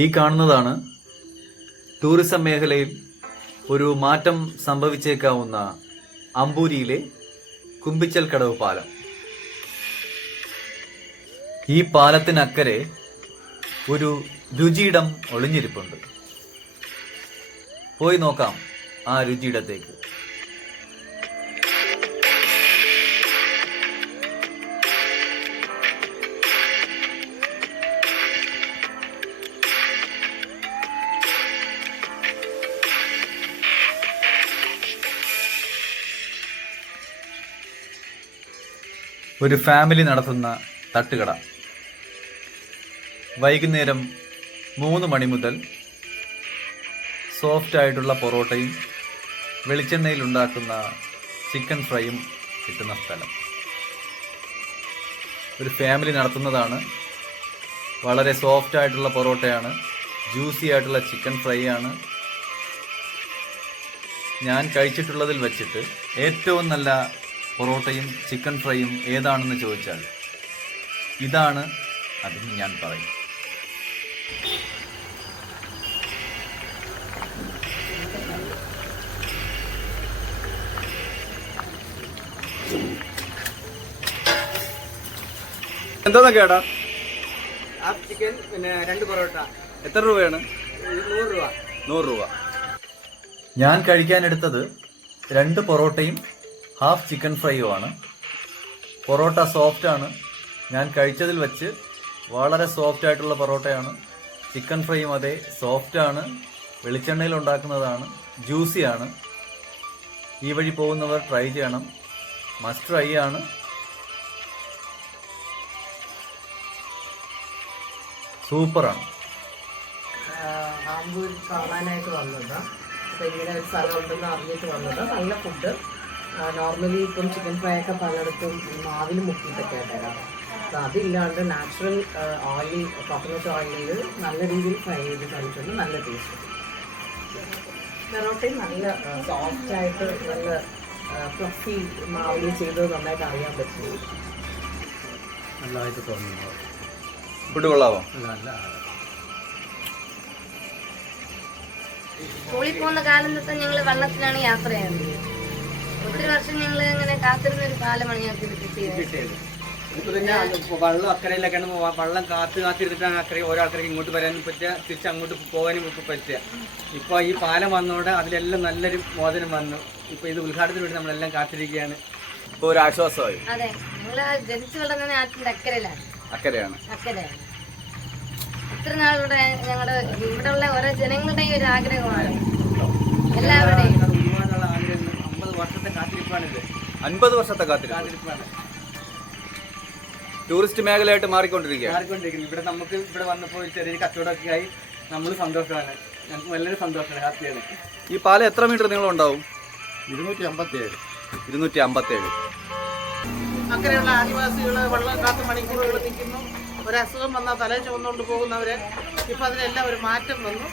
ഈ കാണുന്നതാണ് ടൂറിസം മേഖലയിൽ ഒരു മാറ്റം സംഭവിച്ചേക്കാവുന്ന അമ്പൂരിയിലെ കുമ്പിച്ചൽ കടവ് പാലം. ഈ പാലത്തിനക്കരെ ഒരു രുചിയിടം ഒളിഞ്ഞിരിപ്പുണ്ട്. പോയി നോക്കാം ആ രുചിയിടത്തേക്ക്. ഒരു ഫാമിലി നടത്തുന്ന തട്ടുകട. വൈകുന്നേരം 3 മണി മുതൽ സോഫ്റ്റ് ആയിട്ടുള്ള പൊറോട്ടയും വെളിച്ചെണ്ണയിൽ ഉണ്ടാക്കുന്ന ചിക്കൻ ഫ്രൈയും കിട്ടുന്ന സ്ഥലം. ഒരു ഫാമിലി നടത്തുന്നതാണ്. വളരെ സോഫ്റ്റ് ആയിട്ടുള്ള പൊറോട്ടയാണ്, ജ്യൂസി ആയിട്ടുള്ള ചിക്കൻ ഫ്രൈ ആണ്. ഞാൻ കഴിച്ചിട്ടുള്ളതിൽ വച്ചിട്ട് ഏറ്റവും നല്ല പൊറോട്ടയും ചിക്കൻ ഫ്രൈയും ഏതാണെന്ന് ചോദിച്ചാൽ ഇതാണ് അതെന്ന് ഞാൻ പറയും. എന്താന്നൊക്കെ ഏട്ടാ? ഹാഫ് ചിക്കൻ, പിന്നെ 2 പൊറോട്ട. എത്ര രൂപയാണ്? 100 രൂപ. 100 രൂപ. ഞാൻ കഴിക്കാനെടുത്തത് 2 പൊറോട്ടയും ഹാഫ് ചിക്കൻ ഫ്രൈയുമാണ്. പൊറോട്ട സോഫ്റ്റ് ആണ്. ഞാൻ കഴിച്ചതിൽ വെച്ച് വളരെ സോഫ്റ്റ് ആയിട്ടുള്ള പൊറോട്ടയാണ്. ചിക്കൻ ഫ്രൈയും അതെ, സോഫ്റ്റ് ആണ്, വെളിച്ചെണ്ണയിൽ ഉണ്ടാക്കുന്നതാണ്, ജ്യൂസിയാണ്. ഈ വഴി പോകുന്നവർ ട്രൈ ചെയ്യണം. മസ്റ്റ് ട്രൈ ആണ്. സൂപ്പറാണ്. ആമ്പൂർ കാണാനായിട്ട് വന്നത്. അപ്പോൾ ഇങ്ങനെ ഒരു സ്ഥലം ഉണ്ടെന്ന് അറിഞ്ഞിട്ട് വന്നത്. നല്ല ഫുഡ്. നോർമലി ഇപ്പം ചിക്കൻ ഫ്രൈ ഒക്കെ പലയിടത്തും മാവിൽ മുക്കിയിട്ടൊക്കെ തരാം. അപ്പോൾ അതില്ലാണ്ട് നാച്ചുറൽ ഓയിൽ, കോക്കനട്ട് ഓയിലിൽ നല്ല രീതിയിൽ ഫ്രൈ ചെയ്ത് കഴിച്ചിട്ടുണ്ട്. നല്ല ടേസ്റ്റ്. പൊറോട്ടയും നല്ല സോഫ്റ്റായിട്ട് നല്ല ഫ്ലഫി മാവിൽ ചെയ്തത് നന്നായിട്ട് അറിയാൻ പറ്റും. നല്ലതായിട്ട് തോന്നുന്നു. ഫുഡ് കൊള്ളാവോ? നല്ല സ്കൂളിൽ പോകുന്ന കാലം തൊട്ട് ഞങ്ങൾ വെള്ളത്തിലാണ് യാത്ര ചെയ്യുന്നത്. ഒത്തിരി വർഷം ഞങ്ങൾ ഇങ്ങനെ കാത്തിരുന്ന ഒരു കാലമാണ് ഞങ്ങൾക്ക് ഇത് കിട്ടിയത്. ഇപ്പൊ തന്നെ വെള്ളം അക്കരയിലൊക്കെയാണ്. വെള്ളം കാത്തിരുന്നിട്ടാണ് അക്കരെ ഓരോ ആൾക്കാർക്ക് ഇങ്ങോട്ട് വരാനും പറ്റുക, തിരിച്ച് അങ്ങോട്ട് പോകാനും ഒക്കെ പറ്റുക. ഇപ്പോൾ ഈ പാലം വന്നതോടെ അതിലെല്ലാം നല്ലൊരു മോചനം വന്നു. ഇപ്പോൾ ഇത് ഉദ്ഘാടനത്തിന് വേണ്ടി നമ്മളെല്ലാം കാത്തിരിക്കുകയാണ്. ഇപ്പോൾ ഒരു ആശ്വാസമായി. അതെ, ഞങ്ങള് ജനിച്ചു വളർന്ന നാട്ടിന്റെ അക്കരയിലാണ്. അക്കരെയാണ്. അക്കരയാണ്. ഇത്ര നാളിവിടെ ഞങ്ങളുടെ ഇവിടെയുള്ള ഓരോ ജനങ്ങളുടെയും ഒരു ആഗ്രഹമാണ്, എല്ലാവരുടെയും. ഒരുപാടുള്ള ആഗ്രഹം. 50 വർഷത്തെ കാത്തിരിപ്പാണിത്. 50 വർഷത്തെ കാത്തിരിപ്പാണ്. ടൂറിസ്റ്റ് മേഖലയായിട്ട് മാറിക്കൊണ്ടിരിക്കുന്നു. ഇവിടെ നമുക്ക് ഇവിടെ വന്നപ്പോൾ ചെറിയൊരു കച്ചവടമൊക്കെ ആയി. നമ്മൾ സന്തോഷമാണ്. ഞങ്ങൾക്ക് വളരെ സന്തോഷമാണ്, ഹാപ്പിയാണ്. ഈ പാലം എത്ര മീറ്റർ നീളം ഉണ്ടാവും? 257. 257. അക്കരെയുള്ള ആദിവാസികൾ വെള്ളം കാത്ത് മണിക്കൂറുകൾ നിൽക്കുന്നു. ഒരസുഖം വന്നാൽ തലേ ചുവന്നുകൊണ്ട് പോകുന്നവരെ ഇപ്പം അതിനെല്ലാം ഒരു മാറ്റം വന്നു.